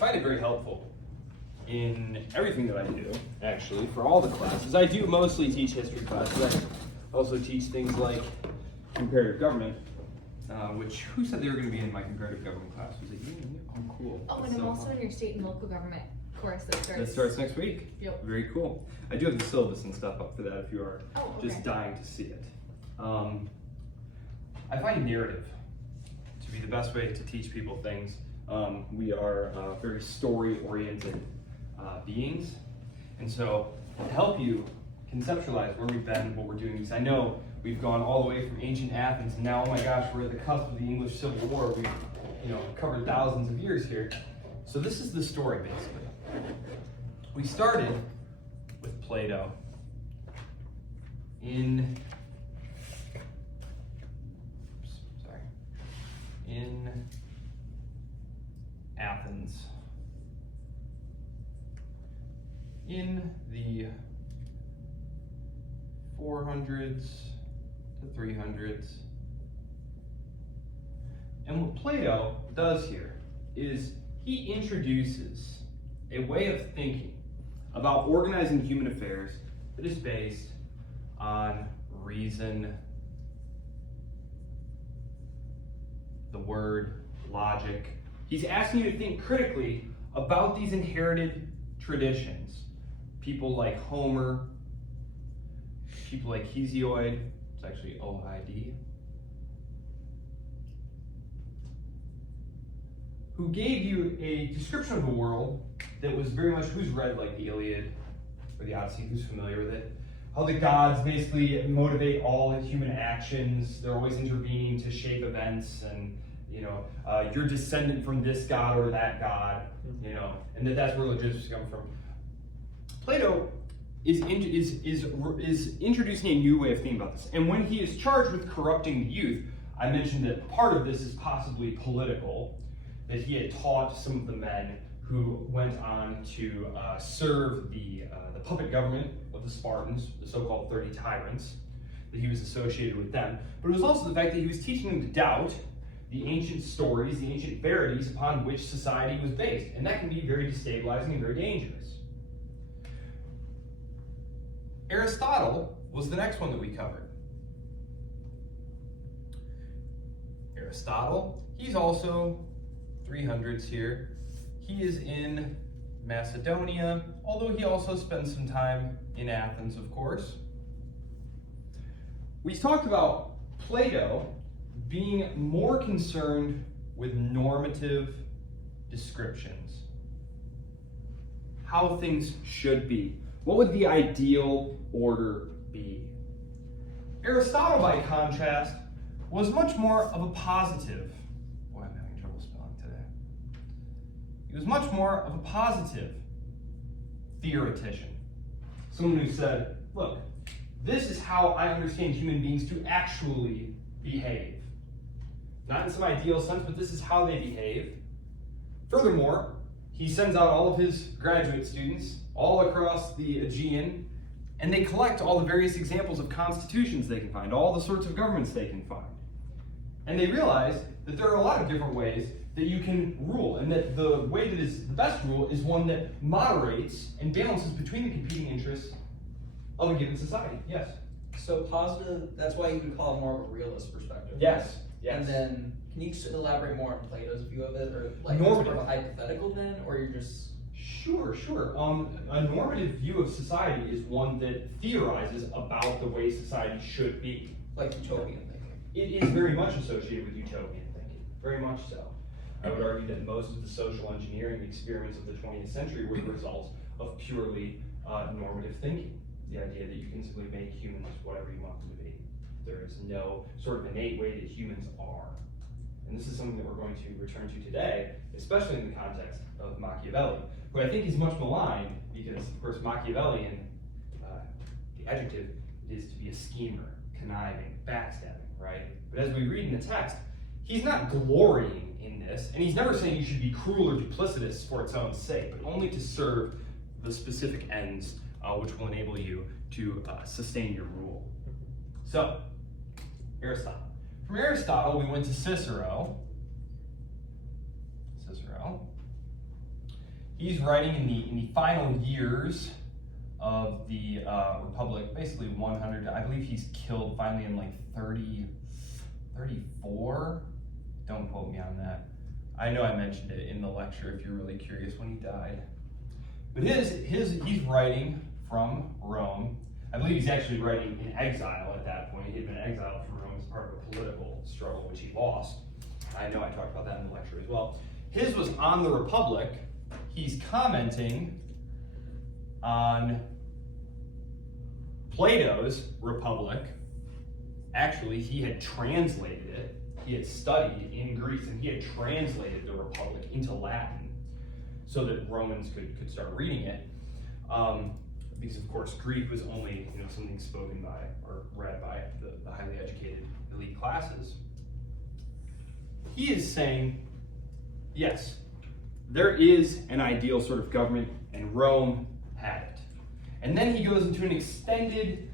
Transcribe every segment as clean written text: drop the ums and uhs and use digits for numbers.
find it very helpful in everything that I do, actually, for all the classes. I do mostly teach history classes. I also teach things like comparative government, which, who said they were going to be in my comparative government class? Was it you? Oh, cool. Oh, That's and I'm so also fun. in your state and local government course that starts. That starts next week. Yep. Very cool. I do have the syllabus and stuff up for that if you are just dying to see it. I find narrative to be the best way to teach people things. We are very story-oriented beings, and so to help you conceptualize where we've been, what we're doing, because I know we've gone all the way from ancient Athens, and now, oh my gosh, we're at the cusp of the English Civil War. We've covered thousands of years here. So this is the story, basically. We started with Plato in Athens in the 400s to 300s. And what Plato does here is he introduces a way of thinking about organizing human affairs that is based on reason, the word logic. He's asking you to think critically about these inherited traditions. People like Homer, people like Hesiod, it's actually O-I-D, who gave you a description of the world that was very much, who's read like the Iliad or the Odyssey, who's familiar with it? How the gods basically motivate all human actions. They're always intervening to shape events, and you're descendant from this god or that god, and that's where legitimacy comes from. Plato is introducing a new way of thinking about this, and when he is charged with corrupting the youth, I mentioned that part of this is possibly political, that he had taught some of the men who went on to serve the puppet government of the Spartans, the so-called 30 tyrants, that he was associated with them. But it was also the fact that he was teaching them to doubt the ancient stories, the ancient verities upon which society was based. And that can be very destabilizing and very dangerous. Aristotle was the next one that we covered. Aristotle, he's also 300s here. He is in Macedonia, although he also spends some time in Athens, of course. We talked about Plato being more concerned with normative descriptions. How things should be. What would the ideal order be? Aristotle, by contrast, was much more of a positive. Boy, I'm having trouble spelling today. He was much more of a positive theoretician. Someone who said, look, this is how I understand human beings to actually behave. Not in some ideal sense, but this is how they behave. Furthermore, he sends out all of his graduate students all across the Aegean, and they collect all the various examples of constitutions they can find, all the sorts of governments they can find. And they realize that there are a lot of different ways that you can rule, and that the way that is the best rule is one that moderates and balances between the competing interests of a given society. Yes? So positive, that's why you would call it more of a realist perspective. Yes. Yes. And then, can you just elaborate more on Plato's view of it? Or like normative. Sort of a hypothetical then? Or you're just... Sure. A normative view of society is one that theorizes about the way society should be. Like utopian thinking. It is very much associated with utopian thinking. Very much so. I would argue that most of the social engineering experiments of the 20th century were the result of purely normative thinking. The idea that you can simply make humans whatever you want them to be. There is no sort of innate way that humans are. And this is something that we're going to return to today, especially in the context of Machiavelli, who I think is much maligned because, of course, Machiavellian, the adjective is to be a schemer, conniving, backstabbing, right? But as we read in the text, he's not glorying in this, and he's never saying you should be cruel or duplicitous for its own sake, but only to serve the specific ends which will enable you to sustain your rule. So, Aristotle. From Aristotle, we went to Cicero. he's writing in the final years of the Republic, basically 100. I believe he's killed finally in like 34. Don't quote me on that. I know I mentioned it in the lecture if you're really curious when he died. But he's writing from Rome. I believe he's actually writing in exile at that point. He had been exiled from Rome as part of a political struggle, which he lost. I know I talked about that in the lecture as well. His was on the Republic. He's commenting on Plato's Republic. Actually, he had translated it. He had studied in Greece, and he had translated the Republic into Latin so that Romans could start reading it. Because, of course, Greek was only something spoken by or read by the highly educated elite classes. He is saying, yes, there is an ideal sort of government, and Rome had it. And then he goes into an extended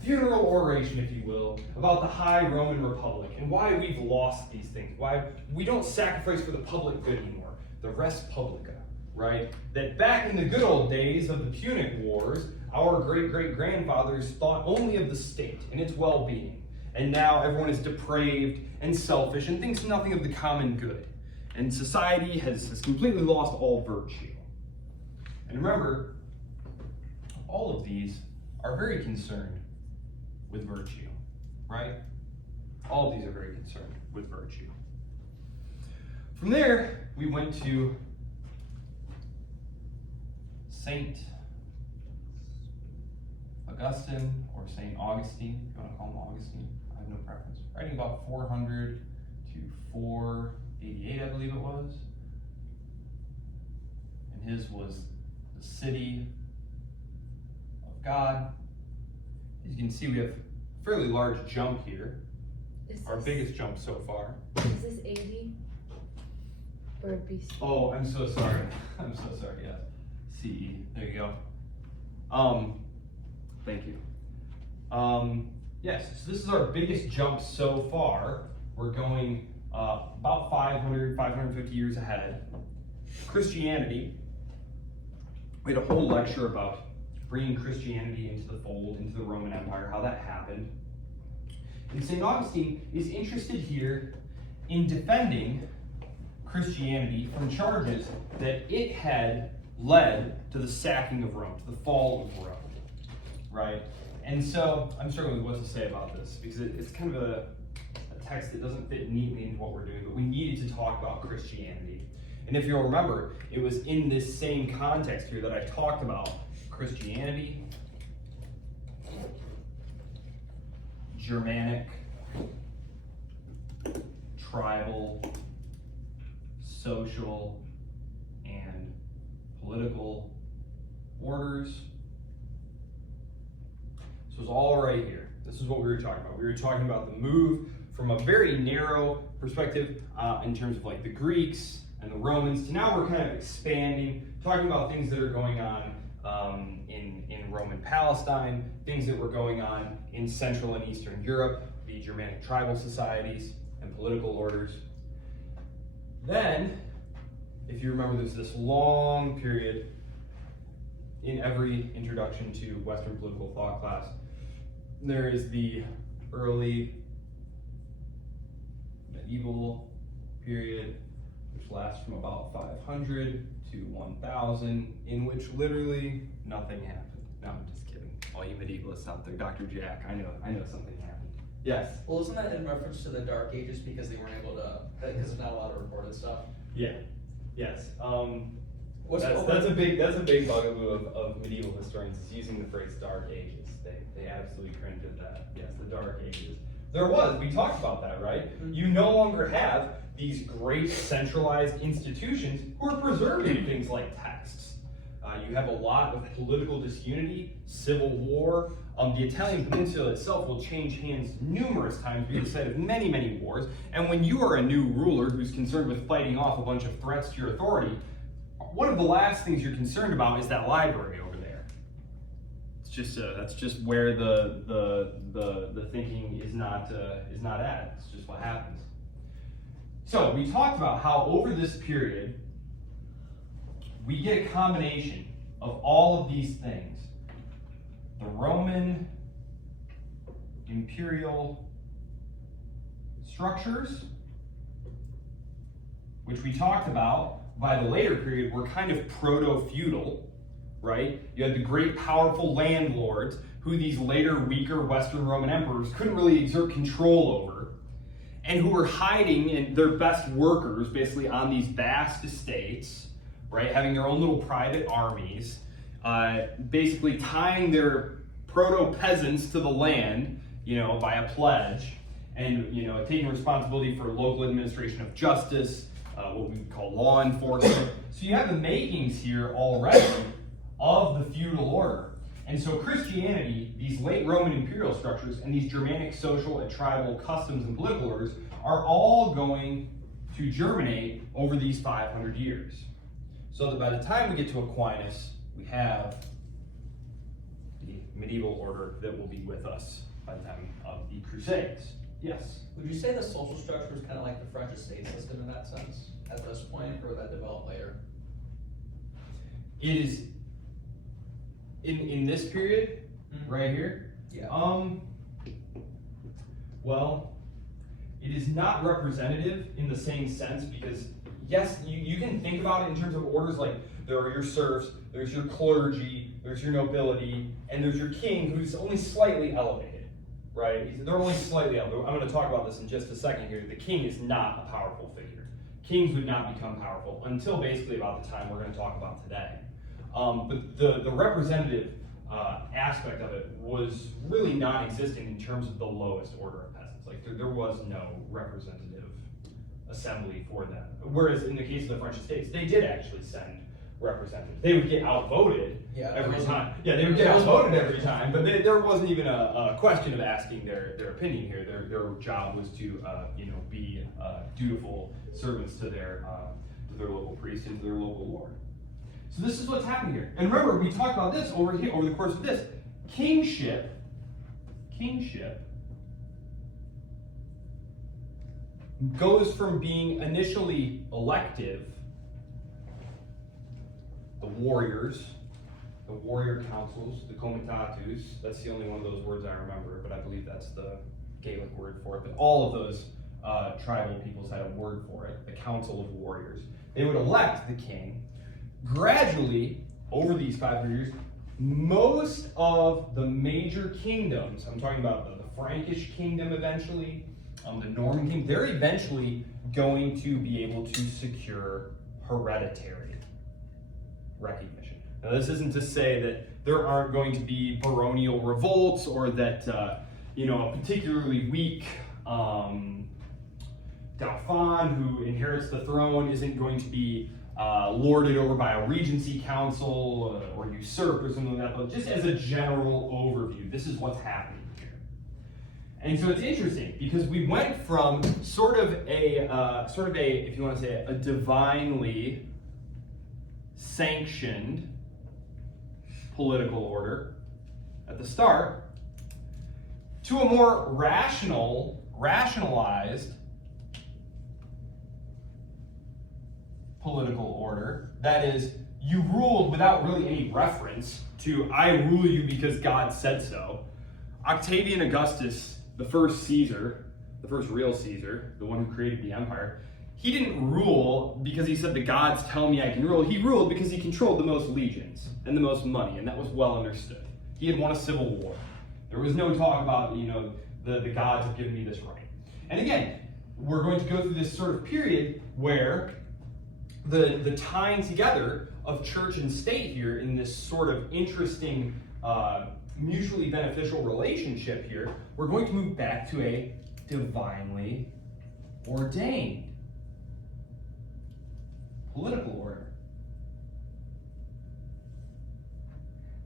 funeral oration, if you will, about the high Roman Republic and why we've lost these things, why we don't sacrifice for the public good anymore, the res publica, right? That back in the good old days of the Punic Wars, our great-great-grandfathers thought only of the state and its well-being. And now everyone is depraved and selfish and thinks nothing of the common good. And society has completely lost all virtue. And remember, all of these are very concerned with virtue, right? All of these are very concerned with virtue. From there, we went to Saint Augustine, or Saint Augustine, if you want to call him Augustine. I have no preference. Writing about 400 to 488, I believe it was. And his was the city of God. As you can see, we have a fairly large jump here. Our biggest jump so far. Is this 80? Or BC? Oh, I'm so sorry. I'm so sorry, yes. CE, there you go. Thank you. Yes, so this is our biggest jump so far. We're going about 550 years ahead. Christianity. We had a whole lecture about bringing Christianity into the fold, into the Roman Empire, how that happened. And St. Augustine is interested here in defending Christianity from charges that it had led to the sacking of Rome, to the fall of Rome, right? And so I'm struggling with what to say about this because it's kind of a text that doesn't fit neatly into what we're doing, but we needed to talk about Christianity. And if you'll remember, it was in this same context here that I talked about Christianity, Germanic, tribal, social, and political orders. So it's all right here. This is what we were talking about. We were talking about the move from a very narrow perspective in terms of like the Greeks and the Romans to now we're kind of expanding, talking about things that are going on in Roman Palestine, things that were going on in Central and Eastern Europe, the Germanic tribal societies and political orders. Then, if you remember, there's this long period in every introduction to Western political thought class. There is the early medieval period, which lasts from about 500 to 1000, in which literally nothing happened. No, I'm just kidding. All you medievalists out there, Dr. Jack, I know something happened. Yes? Well, isn't that in reference to the Dark Ages because they weren't able to, because there's not a lot of reported stuff? Yeah. Yes. That's That's a big bugaboo of medieval historians is using the phrase Dark Ages. They absolutely cringe at that. Yes, the Dark Ages. We talked about that, right? Mm-hmm. You no longer have these great centralized institutions who are preserving things like texts. You have a lot of political disunity, civil war. The Italian peninsula itself will change hands numerous times, be the site of many, many wars. And when you are a new ruler who's concerned with fighting off a bunch of threats to your authority, one of the last things you're concerned about is that library over there. It's just that's just where the thinking is not at. It's just what happens. So we talked about how over this period, we get a combination of all of these things. The Roman imperial structures, which we talked about by the later period, were kind of proto-feudal, right? You had the great powerful landlords who these later weaker Western Roman emperors couldn't really exert control over, and who were hiding in their best workers basically on these vast estates, right? Having their own little private armies, basically tying their proto-peasants to the land, by a pledge, and, taking responsibility for local administration of justice, what we would call law enforcement. So you have the makings here already of the feudal order. And so Christianity, these late Roman imperial structures, and these Germanic social and tribal customs and political orders are all going to germinate over these 500 years. So that by the time we get to Aquinas, we have the medieval order that will be with us by the time of the Crusades. Yes? Would you say the social structure is kind of like the French estate system in that sense at this point, or would that develop later? It is in this period, right here. Yeah. Well, it is not representative in the same sense because, yes, you can think about it in terms of orders like there are your serfs, there's your clergy, there's your nobility, and there's your king who's only slightly elevated, right? They're only slightly elevated. I'm going to talk about this in just a second here. The king is not a powerful figure. Kings would not become powerful until basically about the time we're going to talk about today. But the representative aspect of it was really non-existent in terms of the lowest order of peasants. Like there was no representative assembly for them. Whereas in the case of the French estates, they did actually send representatives. They would get outvoted every time. Yeah, they would get outvoted every time, but there wasn't even a question of asking their opinion here. Their job was to be dutiful servants to their local priest and to their local lord. So this is what's happening here. And remember, we talked about this over here over the course of this. Kingship goes from being initially elective, the warrior councils, the comitatus, that's the only one of those words I remember, but I believe that's the Gaelic word for it. But all of those tribal peoples had a word for it, the council of warriors. They would elect the king. Gradually, over these 500 years, most of the major kingdoms, I'm talking about the Frankish kingdom eventually, the Norman kingdom, they're eventually going to be able to secure hereditary recognition. Now, this isn't to say that there aren't going to be baronial revolts or that, a particularly weak Dauphin who inherits the throne isn't going to be lorded over by a regency council or usurped or something like that, but just as a general overview, this is what's happening here. And so it's interesting because we went from sort of a, if you want to say, a divinely sanctioned political order at the start to a more rationalized political order. That is, you ruled without really any reference to, I rule you because God said so. Octavian Augustus, the first Caesar, the first real Caesar, the one who created the empire, he didn't rule because he said the gods tell me I can rule. He ruled because he controlled the most legions and the most money, and that was well understood. He had won a civil war. There was no talk about, the gods have given me this right. And again, we're going to go through this sort of period where the tying together of church and state here in this sort of interesting, mutually beneficial relationship here, we're going to move back to a divinely ordained political order.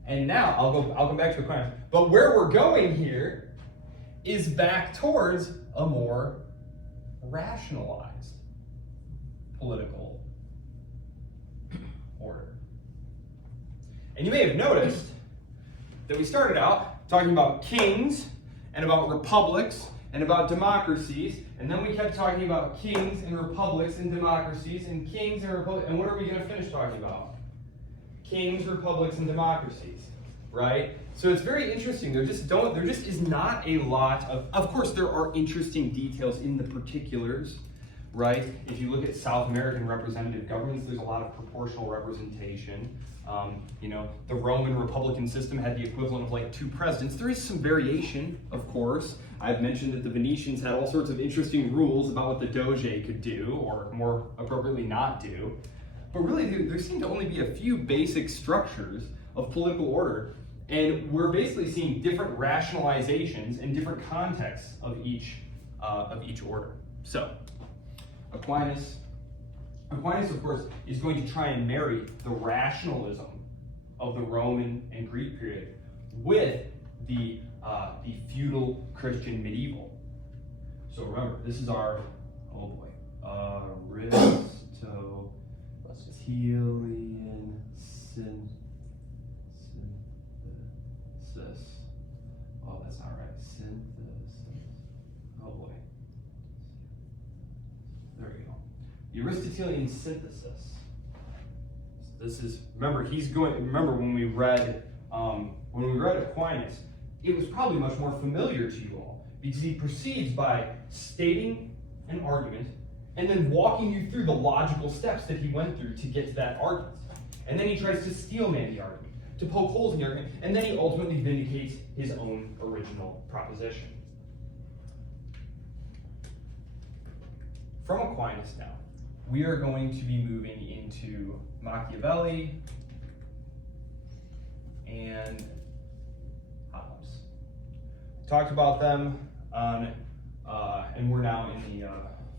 And now I'll come back to Aquinas. But where we're going here is back towards a more rationalized political order. And you may have noticed that we started out talking about kings and about republics and about democracies, and then we kept talking about kings and republics and democracies and kings and republics, and what are we going to finish talking about? kings, republics, and democracies, right? So it's very interesting. There just is not a lot of course, there are interesting details in the particulars, right? If you look at South American representative governments, there's a lot of proportional representation. You know, the Roman Republican system had the equivalent of like 2 presidents. There is some variation, of course. I've mentioned that the Venetians had all sorts of interesting rules about what the Doge could do, or more appropriately not do. But really, there seem to only be a few basic structures of political order, and we're basically seeing different rationalizations and different contexts of each order. So, Aquinas, of course, is going to try and marry the rationalism of the Roman and Greek period with the feudal Christian medieval. So remember, this is our, oh boy, Aristotelian synthesis. Oh, that's not right. Synthesis. Oh boy. There we go. The Aristotelian synthesis. This is, remember when we read Aquinas, it was probably much more familiar to you all because he proceeds by stating an argument and then walking you through the logical steps that he went through to get to that argument. And then he tries to steelman the argument, to poke holes in the argument, and then he ultimately vindicates his own original proposition. From Aquinas now, we are going to be moving into Machiavelli and Hobbes. Talked about them on, and we're now in the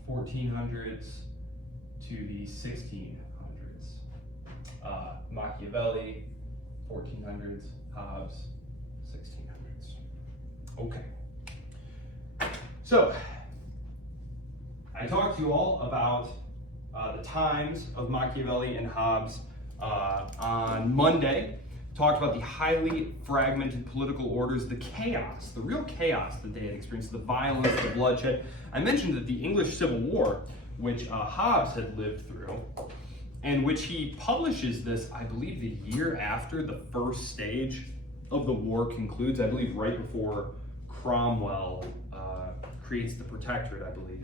1400s to the 1600s. Machiavelli, 1400s, Hobbes, 1600s. Okay. So, I talked to you all about the times of Machiavelli and Hobbes on Monday. Talked about the highly fragmented political orders, the chaos, the real chaos that they had experienced, the violence, the bloodshed. I mentioned that the English Civil War, which Hobbes had lived through, and which he publishes this, I believe, the year after the first stage of the war concludes, I believe right before Cromwell creates the Protectorate, I believe.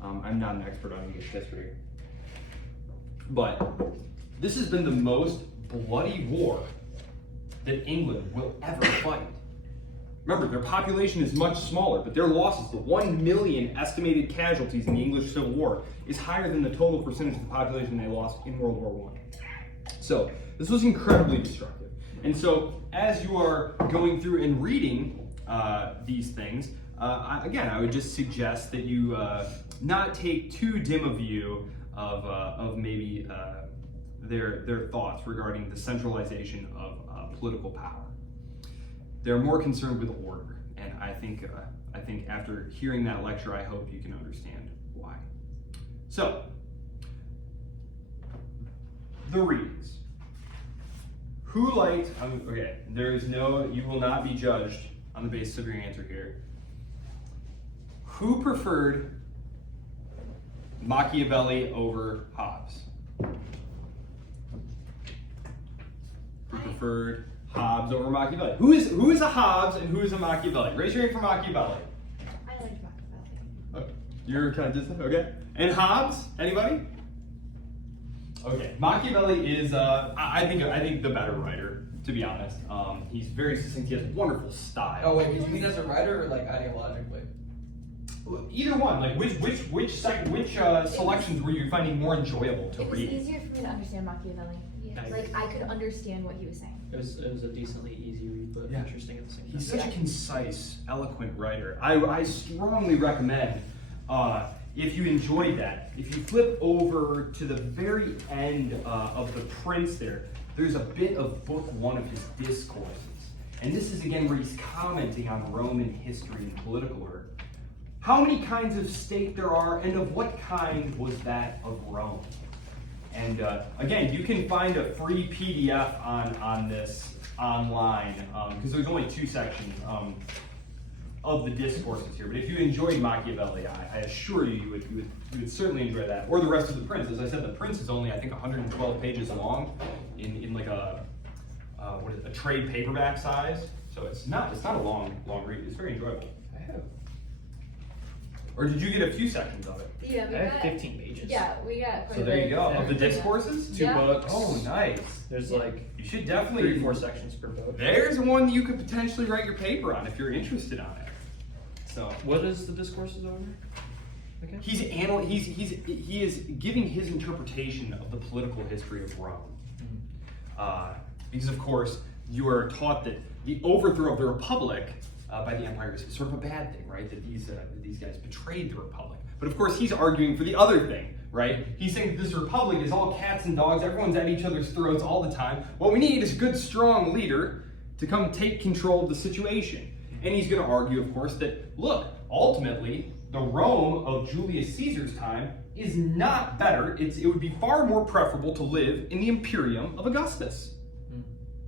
I'm not an expert on English history. But this has been the most bloody war that England will ever fight. Remember, their population is much smaller, but their losses, the 1 million estimated casualties in the English Civil War, is higher than the total percentage of the population they lost in World War I. So, this was incredibly destructive. And so, as you are going through and reading these things, again, I would just suggest that you not take too dim a view of maybe their thoughts regarding the centralization of political power. They're more concerned with order, and I think after hearing that lecture, I hope you can understand why. So, the readings. Who liked? Okay, there is no. You will not be judged on the basis of your answer here. Who preferred Machiavelli over Hobbes? Who preferred Hobbes over Machiavelli? Who is a Hobbes and who is a Machiavelli? Raise your hand for Machiavelli. I like Machiavelli. Okay. You're kind of distant? Okay. And Hobbes? Anybody? Okay. Machiavelli is, I think the better writer, to be honest. He's very succinct. He has wonderful style. Oh wait, did you mean as a writer or like ideologically? Either one. Like which selections were you finding more enjoyable to It was read? easier for me to understand Machiavelli. Yeah. Like I could understand what he was saying. It was a decently easy read, but Yeah. interesting at the same time. He's such a concise, eloquent writer. I strongly recommend, if you enjoyed that, if you flip over to the very end of The Prince there's a bit of book 1 of his discourses. And this is again where he's commenting on Roman history and political order. How many kinds of state there are, and of what kind was that of Rome? And again, you can find a free PDF on this online, because there's only 2 sections of the discourses here. But if you enjoyed Machiavelli, I assure you, you would certainly enjoy that. Or the rest of The Prince. As I said, The Prince is only, I think, 112 pages long. in like a what is it, a trade paperback size. So it's not a long read. It's very enjoyable. I have. Or did you get a few sections of it? Yeah, we I have got 15 pages. Yeah, we got quite So a there you bit. go. Of the discourses? 2 Yeah. books. Oh, nice. There's Yeah. like You should 3 definitely. or 4 sections per book. There's one that you could potentially write your paper on if you're interested on it. So What is the discourses over? Okay. he is giving his interpretation of the political history of Rome. Because of course you are taught that the overthrow of the republic by the empire is sort of a bad thing, right? That these guys betrayed the republic. But of course he's arguing for the other thing, right? He's saying that this republic is all cats and dogs, everyone's at each other's throats all the time. What we need is a good, strong leader to come take control of the situation. And he's going to argue, of course, that, look, ultimately, the Rome of Julius Caesar's time is not better. It would be far more preferable to live in the Imperium of Augustus.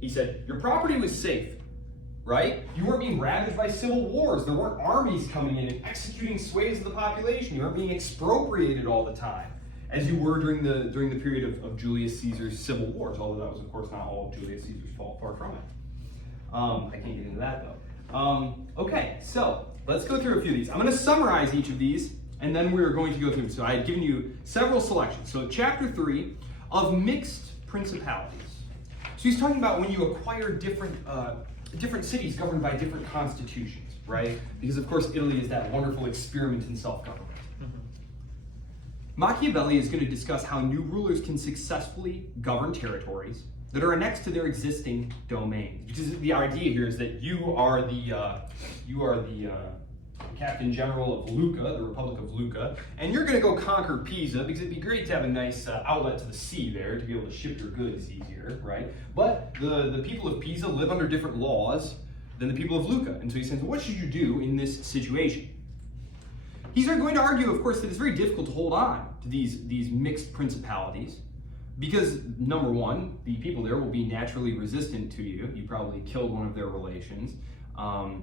He said, your property was safe, right? You weren't being ravaged by civil wars. There weren't armies coming in and executing swathes of the population. You weren't being expropriated all the time, as you were during the period of Julius Caesar's civil wars, although that was, of course, not all of Julius Caesar's fault, far from it. I can't get into that, though. Okay, so let's go through a few of these. I'm going to summarize each of these, and then we're going to go through them. So I had given you several selections. So chapter 3 of mixed principalities. So he's talking about when you acquire different cities governed by different constitutions, right? Because of course Italy is that wonderful experiment in self-government. Machiavelli is going to discuss how new rulers can successfully govern territories that are annexed to their existing domains. Because the idea here is that you are the Captain General of Lucca, the Republic of Lucca, and you're going to go conquer Pisa because it'd be great to have a nice outlet to the sea there to be able to ship your goods easier, right? But the people of Pisa live under different laws than the people of Lucca, and so he says, what should you do in this situation? He's going to argue, of course, that it's very difficult to hold on to these mixed principalities because, number one, the people there will be naturally resistant to you. You probably killed one of their relations, and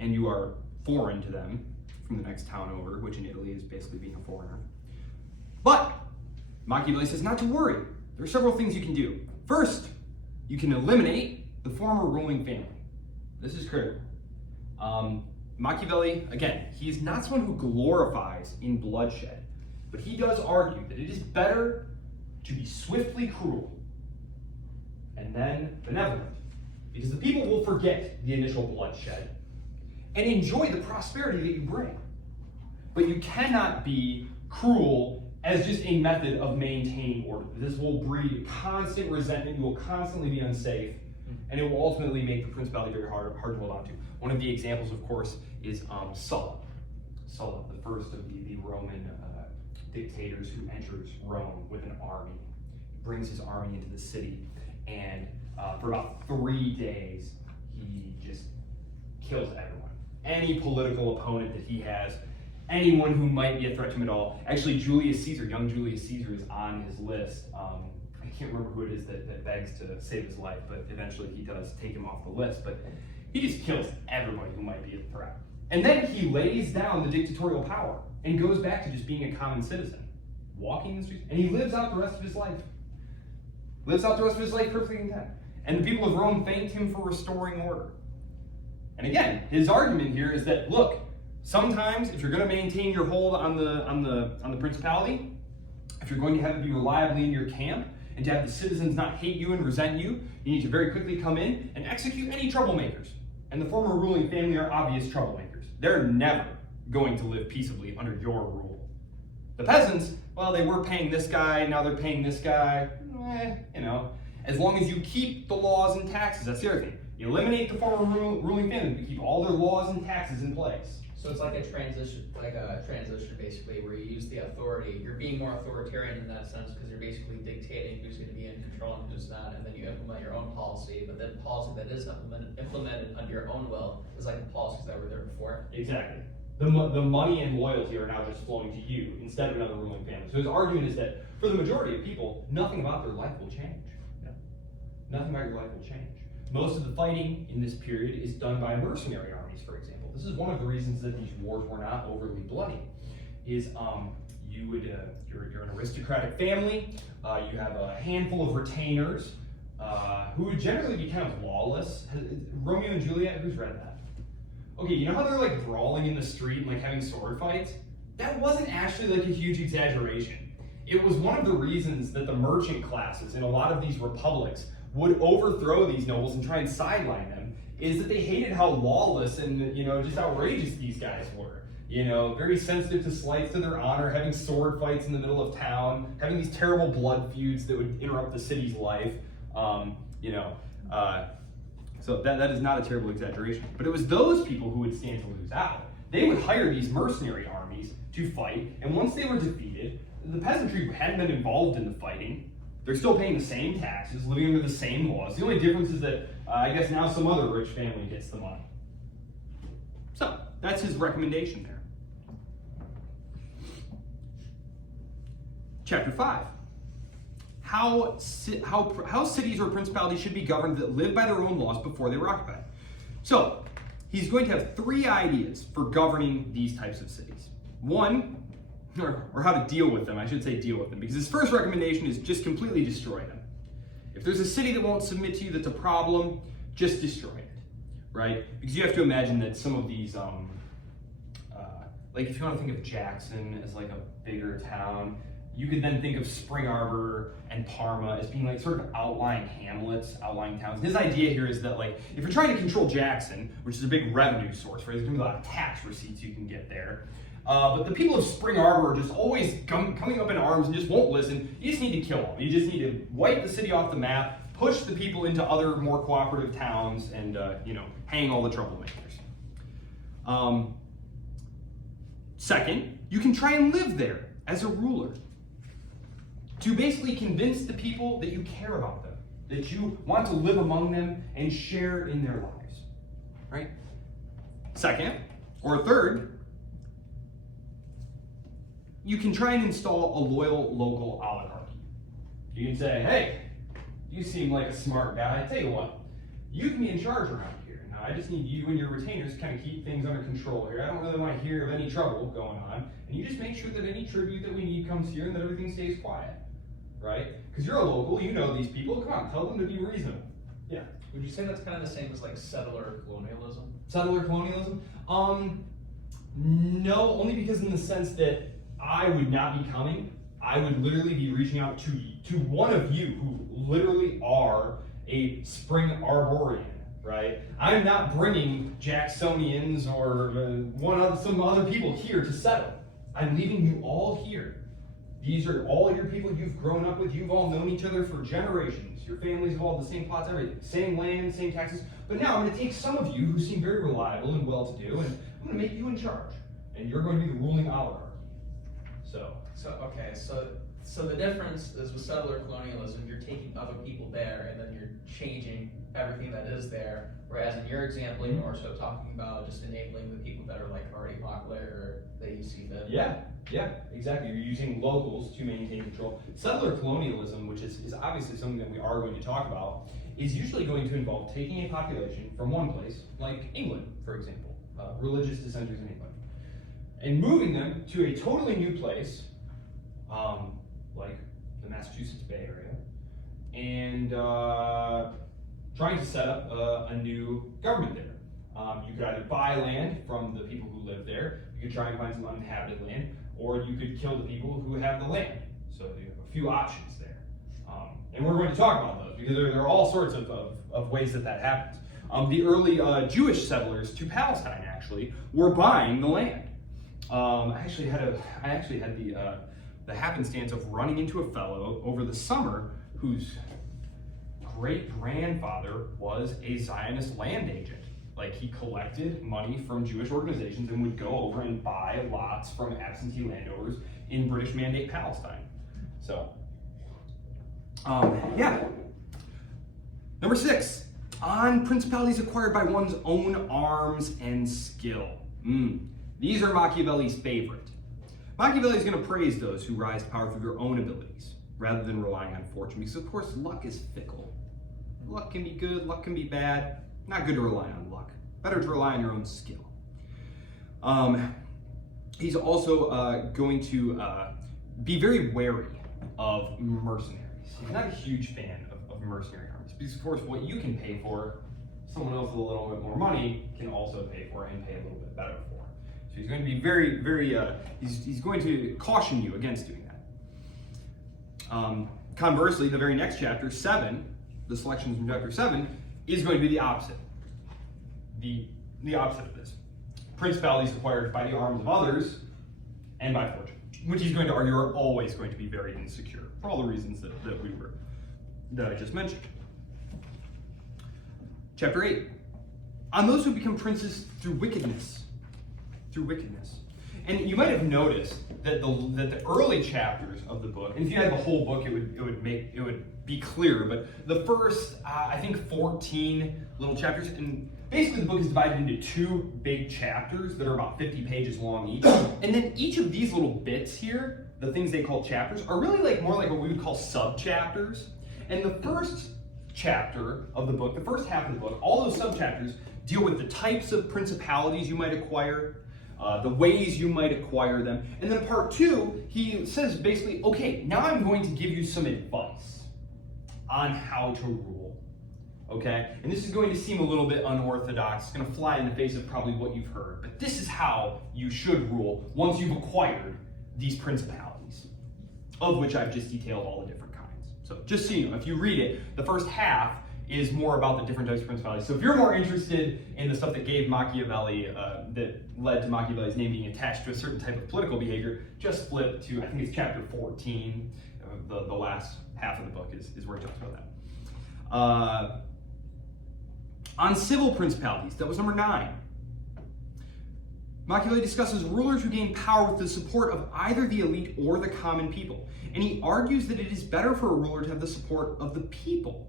you are foreign to them from the next town over, which in Italy is basically being a foreigner. But Machiavelli says not to worry. There are several things you can do. First, you can eliminate the former ruling family. This is critical. Machiavelli, again, he is not someone who glorifies in bloodshed, but he does argue that it is better to be swiftly cruel and then benevolent, because the people will forget the initial bloodshed and enjoy the prosperity that you bring. But you cannot be cruel as just a method of maintaining order. This will breed constant resentment, you will constantly be unsafe, and it will ultimately make the principality very hard to hold on to. One of the examples, of course, is Sulla. Sulla, the first of the Roman dictators who enters Rome with an army, brings his army into the city, and for about 3 days, he just kills everyone. Any political opponent that he has, anyone who might be a threat to him at all. Actually, Julius Caesar, young Julius Caesar, is on his list. I can't remember who it is that begs to save his life, but eventually he does take him off the list. But he just kills everybody who might be a threat. And then he lays down the dictatorial power and goes back to just being a common citizen, walking the streets, and he lives out the rest of his life. Lives out the rest of his life perfectly content. And the people of Rome thanked him for restoring order. And again, his argument here is that, look, sometimes if you're going to maintain your hold on the principality, if you're going to have it be reliably in your camp, and to have the citizens not hate you and resent you, you need to very quickly come in and execute any troublemakers. And the former ruling family are obvious troublemakers. They're never going to live peaceably under your rule. The peasants, well, they were paying this guy, now they're paying this guy. As long as you keep the laws and taxes, that's the other thing. You eliminate the former ruling family, but keep all their laws and taxes in place. So it's like a transition basically, where you use the authority. You're being more authoritarian in that sense because you're basically dictating who's going to be in control and who's not, and then you implement your own policy. But then policy that is implemented under your own will is like the policies that were there before. Exactly. The money and loyalty are now just flowing to you instead of another ruling family. So his argument is that for the majority of people, nothing about their life will change. Yeah. Nothing about your life will change. Most of the fighting in this period is done by mercenary armies, for example. This is one of the reasons that these wars were not overly bloody. Is you're an aristocratic family. You have a handful of retainers. who would generally be kind of lawless. Romeo and Juliet, who's read that? Okay, you know how they're like brawling in the street and like having sword fights? That wasn't actually like a huge exaggeration. It was one of the reasons that the merchant classes in a lot of these republics would overthrow these nobles and try and sideline them, is that they hated how lawless and, you know, just outrageous these guys were. You know, very sensitive to slights to their honor, having sword fights in the middle of town, having these terrible blood feuds that would interrupt the city's life. So that is not a terrible exaggeration. But it was those people who would stand to lose out. They would hire these mercenary armies to fight, and once they were defeated, the peasantry hadn't been involved in the fighting. They're still paying the same taxes, living under the same laws. The only difference is that I guess now some other rich family gets the money. So that's his recommendation there. Chapter 5. How cities or principalities should be governed that live by their own laws before they were occupied. So he's going to have 3 ideas for governing these types of cities. One, or how to deal with them, I should say deal with them, because his first recommendation is just completely destroy them. If there's a city that won't submit to you that's a problem, just destroy it, right? Because you have to imagine that some of these, like if you want to think of Jackson as like a bigger town, you could then think of Spring Arbor and Parma as being like sort of outlying hamlets, outlying towns. His idea here is that like, if you're trying to control Jackson, which is a big revenue source, right? There's gonna be a lot of tax receipts you can get there. But the people of Spring Arbor are just always coming up in arms and just won't listen. You just need to kill them. You just need to wipe the city off the map, push the people into other more cooperative towns, and hang all the troublemakers. Second, you can try and live there as a ruler to basically convince the people that you care about them, that you want to live among them and share in their lives, right? Second, or third, you can try and install a loyal local oligarchy. You can say, hey, you seem like a smart guy. Tell you what, you can be in charge around here. Now, I just need you and your retainers to kind of keep things under control here. I don't really want to hear of any trouble going on. And you just make sure that any tribute that we need comes here and that everything stays quiet, right? Because you're a local, you know these people. Come on, tell them to be reasonable. Yeah. Would you say that's kind of the same as like settler colonialism? Settler colonialism? No, only because in the sense that I would not be coming. I would literally be reaching out to one of you who literally are a Spring Arborian, right? I'm not bringing Jacksonians or some other people here to settle. I'm leaving you all here. These are all your people you've grown up with. You've all known each other for generations. Your families have all the same plots, everything. Same land, same taxes. But now I'm going to take some of you who seem very reliable and well-to-do, and I'm going to make you in charge. And you're going to be the ruling oligarchy. So the difference is with settler colonialism, you're taking other people there and then you're changing everything that is there. Whereas in your example, you're more so talking about just enabling the people that are like already popular or that you see fit. Yeah, exactly. You're using locals to maintain control. Settler colonialism, which is obviously something that we are going to talk about, is usually going to involve taking a population from one place, like England, for example, religious dissenters in England, and moving them to a totally new place, like the Massachusetts Bay Area, and trying to set up a new government there. You could either buy land from the people who live there, you could try and find some uninhabited land, or you could kill the people who have the land. So you have a few options there. And we're going to talk about those, because there are all sorts of ways that happens. The early Jewish settlers to Palestine, actually, were buying the land. I actually had the happenstance of running into a fellow over the summer whose great-grandfather was a Zionist land agent. Like, he collected money from Jewish organizations and would go over and buy lots from absentee landowners in British Mandate Palestine. So, yeah. Number 6, on principalities acquired by one's own arms and skill. These are Machiavelli's favorite. Machiavelli is going to praise those who rise to power through their own abilities, rather than relying on fortune, because of course luck is fickle. Luck can be good, luck can be bad. Not good to rely on luck. Better to rely on your own skill. He's also going to be very wary of mercenaries. He's not a huge fan of mercenary armies. Because of course what you can pay for, someone else with a little bit more money can also pay for and pay a little bit better for. So he's going to be very, he's going to caution you against doing that. Conversely, the very next chapter, 7, the selections from chapter 7, is going to be the opposite. The opposite of this. Principalities acquired by the arms of others and by fortune, which he's going to argue are always going to be very insecure for all the reasons that I just mentioned. Chapter 8. On those who become princes through wickedness. Through wickedness. And you might have noticed that the early chapters of the book, and if you had the whole book, it would be clearer. But the first, I think, 14 little chapters, and basically the book is divided into 2 big chapters that are about 50 pages long each. And then each of these little bits here, the things they call chapters, are really more like what we would call sub-chapters. And the first chapter of the book, the first half of the book, all those sub-chapters deal with the types of principalities you might acquire, the ways you might acquire them. And then part 2, he says basically, okay, now I'm going to give you some advice on how to rule. Okay? And this is going to seem a little bit unorthodox. It's going to fly in the face of probably what you've heard. But this is how you should rule once you've acquired these principalities, of which I've just detailed all the different kinds. So just so you know, if you read it, the first half is more about the different types of principalities. So if you're more interested in the stuff that gave Machiavelli, that led to Machiavelli's name being attached to a certain type of political behavior, just flip to, I think it's chapter 14, the last half of the book is where he talks about that. On civil principalities, that was number 9. Machiavelli discusses rulers who gain power with the support of either the elite or the common people. And he argues that it is better for a ruler to have the support of the people,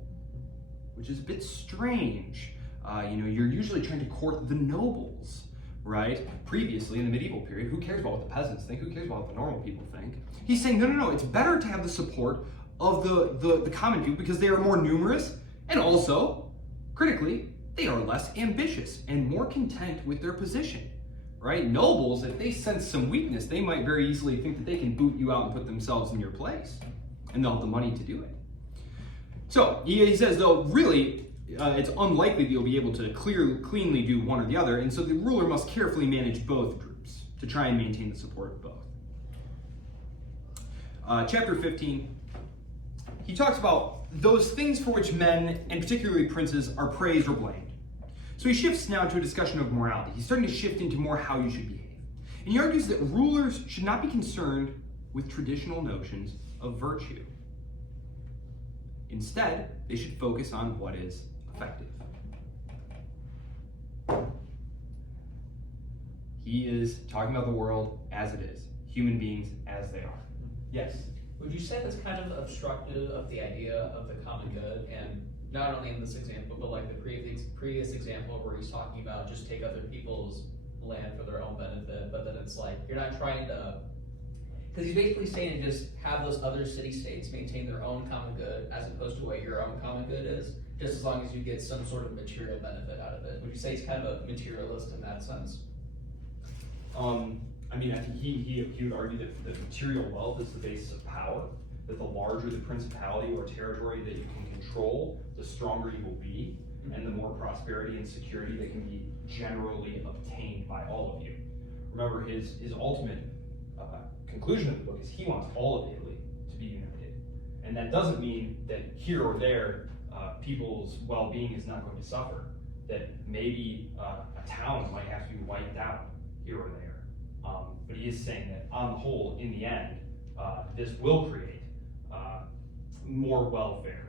which is a bit strange. You're usually trying to court the nobles, right? Previously, in the medieval period, who cares about what the peasants think? Who cares about what the normal people think? He's saying, no, it's better to have the support of the common people because they are more numerous, and also, critically, they are less ambitious and more content with their position, right? Nobles, if they sense some weakness, they might very easily think that they can boot you out and put themselves in your place, and they'll have the money to do it. So he says, though, really, it's unlikely that you'll be able to cleanly do one or the other, and so the ruler must carefully manage both groups to try and maintain the support of both. Chapter 15, he talks about those things for which men, and particularly princes, are praised or blamed. So he shifts now to a discussion of morality. He's starting to shift into more how you should behave. And he argues that rulers should not be concerned with traditional notions of virtue. Instead, they should focus on what is effective. He is talking about the world as it is, human beings as they are. Yes? Would you say that's kind of obstructive of the idea of the common good? And not only in this example, but like the previous example where he's talking about just take other people's land for their own benefit, but then it's like, you're not trying to, because he's basically saying to just have those other city-states maintain their own common good as opposed to what your own common good is, just as long as you get some sort of material benefit out of it. Would you say he's kind of a materialist in that sense? I think he would argue that material wealth is the basis of power, that the larger the principality or territory that you can control, the stronger you will be, and the more prosperity and security that can be generally obtained by all of you. Remember, his ultimate conclusion of the book is he wants all of Italy to be united. And that doesn't mean that here or there people's well-being is not going to suffer, that maybe a town might have to be wiped out here or there. But he is saying that on the whole, in the end, this will create more welfare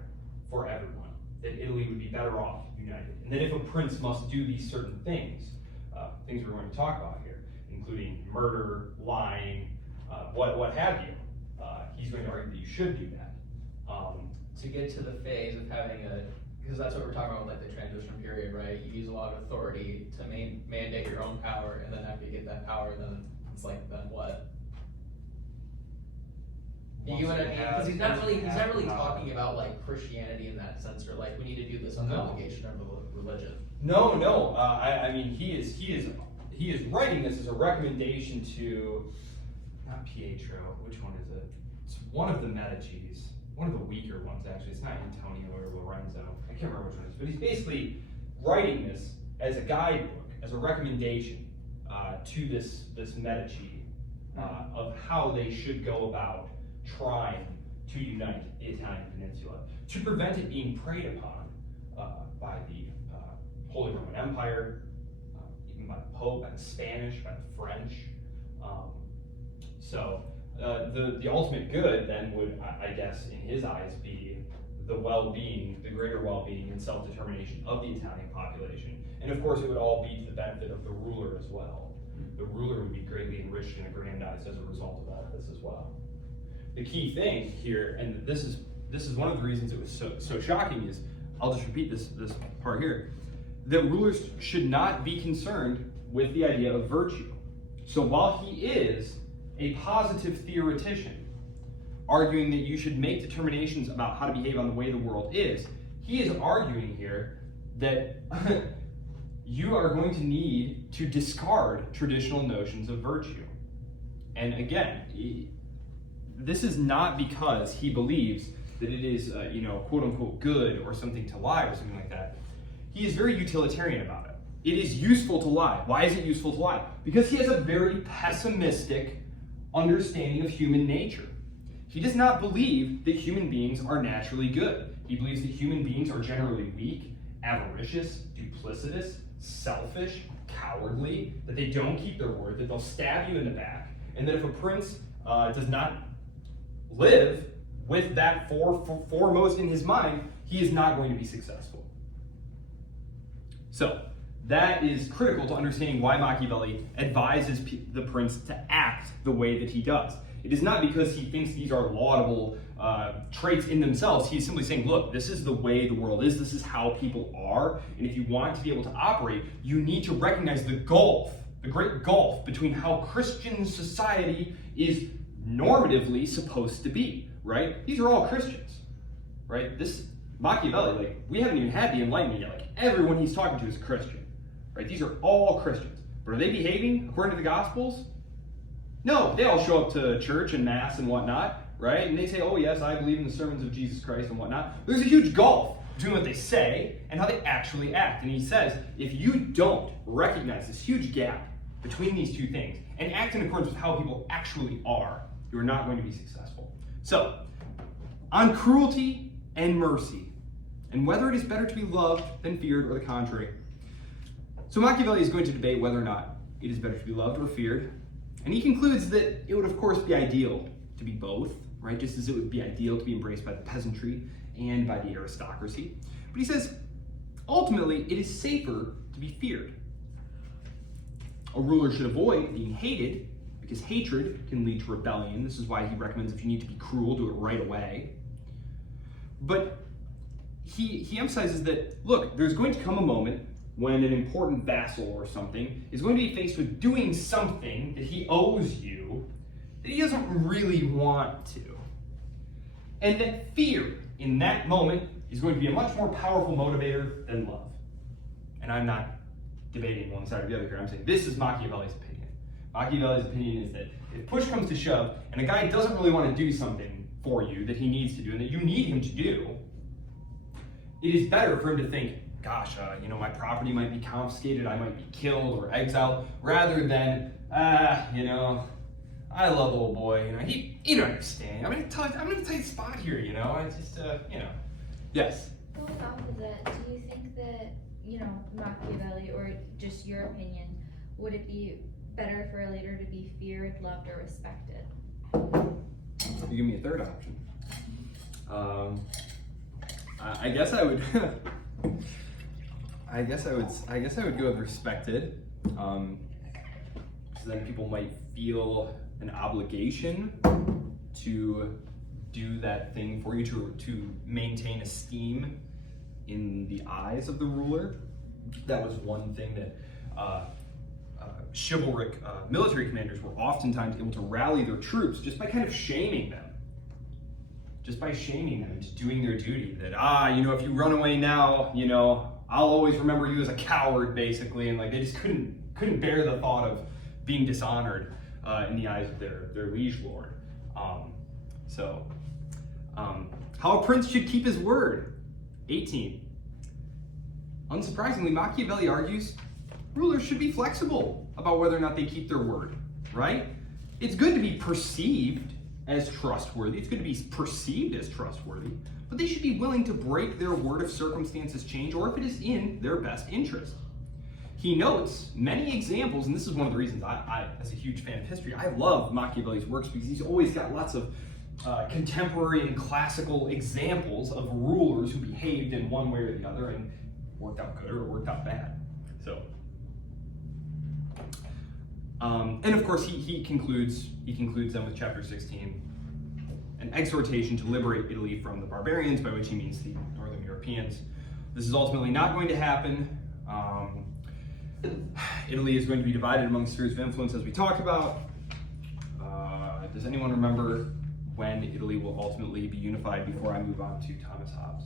for everyone, that Italy would be better off united. And that if a prince must do these certain things, things we're going to talk about here, including murder, lying, what have you, he's going to argue that you should do that. To get to the phase of having because that's what we're talking about, like the transition period, right? You use a lot of authority to mandate your own power, and then after you get that power, then it's like, then what? You get what I mean? Because he's not really talking about like Christianity in that sense, or like we need to do this on the obligation of the religion. No. He is writing this as a recommendation to, not Pietro. Which one is it? It's one of the Medicis. one of the weaker ones actually. It's not Antonio or Lorenzo. I can't remember which one it is, but he's basically writing this as a guidebook, as a recommendation to this Medici of how they should go about trying to unite the Italian peninsula to prevent it being preyed upon by the Holy Roman Empire, even by the Pope, by the Spanish, by the French. The ultimate good then would, I guess, in his eyes, be the well-being, the greater well-being and self-determination of the Italian population. And of course, it would all be to the benefit of the ruler as well. The ruler would be greatly enriched and aggrandized as a result of all of this as well. The key thing here, and this is one of the reasons it was so shocking, is, I'll just repeat this part here, that rulers should not be concerned with the idea of virtue. So while he is a positive theoretician, arguing that you should make determinations about how to behave on the way the world is, he is arguing here that you are going to need to discard traditional notions of virtue. And again, this is not because he believes that it is, quote unquote, good or something to lie or something like that. He is very utilitarian about it. It is useful to lie. Why is it useful to lie? Because he has a very pessimistic understanding of human nature. He does not believe that human beings are naturally good. He believes that human beings are generally weak, avaricious, duplicitous, selfish, cowardly, that they don't keep their word, that they'll stab you in the back, and that if a prince does not live with that foremost in his mind, he is not going to be successful. So, that is critical to understanding why Machiavelli advises the prince to act the way that he does. It is not because he thinks these are laudable traits in themselves. He's simply saying, look, this is the way the world is. This is how people are. And if you want to be able to operate, you need to recognize the gulf, the great gulf between how Christian society is normatively supposed to be, right? These are all Christians, right? This Machiavelli, we haven't even had the Enlightenment yet. Everyone he's talking to is a Christian, right? These are all Christians. But are they behaving according to the Gospels? No, they all show up to church and mass and whatnot, right? And they say, oh yes, I believe in the sermons of Jesus Christ and whatnot. There's a huge gulf between what they say and how they actually act. And he says, if you don't recognize this huge gap between these two things and act in accordance with how people actually are, you are not going to be successful. So, on cruelty and mercy, and whether it is better to be loved than feared or the contrary. So Machiavelli is going to debate whether or not it is better to be loved or feared. And he concludes that it would, of course, be ideal to be both, right? Just as it would be ideal to be embraced by the peasantry and by the aristocracy. But he says, ultimately, it is safer to be feared. A ruler should avoid being hated because hatred can lead to rebellion. This is why he recommends if you need to be cruel, do it right away. But he emphasizes that, look, there's going to come a moment when an important vassal or something is going to be faced with doing something that he owes you that he doesn't really want to. And that fear in that moment is going to be a much more powerful motivator than love. And I'm not debating one side or the other here. I'm saying this is Machiavelli's opinion. Machiavelli's opinion is that if push comes to shove and a guy doesn't really want to do something for you that he needs to do and that you need him to do, it is better for him to think, gosh, my property might be confiscated, I might be killed or exiled, rather than, I love old boy, he don't understand. I'm in a tight spot here, it's just, Yes? Going off of that, do you think that, Machiavelli, or just your opinion, would it be better for a leader to be feared, loved, or respected? You give me a third option. I guess I would. I guess I would go with respected, because then people might feel an obligation to do that thing for you, to maintain esteem in the eyes of the ruler. That was one thing that chivalric military commanders were oftentimes able to rally their troops just by kind of shaming them. Just by shaming them into doing their duty. That, if you run away now, I'll always remember you as a coward, basically. And they just couldn't bear the thought of being dishonored in the eyes of their liege lord. How a prince should keep his word. 18. Unsurprisingly, Machiavelli argues rulers should be flexible about whether or not they keep their word, right? It's good to be perceived as trustworthy. It's good to be perceived as trustworthy, but they should be willing to break their word if circumstances change or if it is in their best interest. He notes many examples, and this is one of the reasons I as a huge fan of history, I love Machiavelli's works because he's always got lots of contemporary and classical examples of rulers who behaved in one way or the other and worked out good or worked out bad. So, and of course he concludes them with chapter 16, an exhortation to liberate Italy from the barbarians, by which he means the Northern Europeans. This is ultimately not going to happen. Italy is going to be divided among spheres of influence, as we talked about. Does anyone remember when Italy will ultimately be unified before I move on to Thomas Hobbes?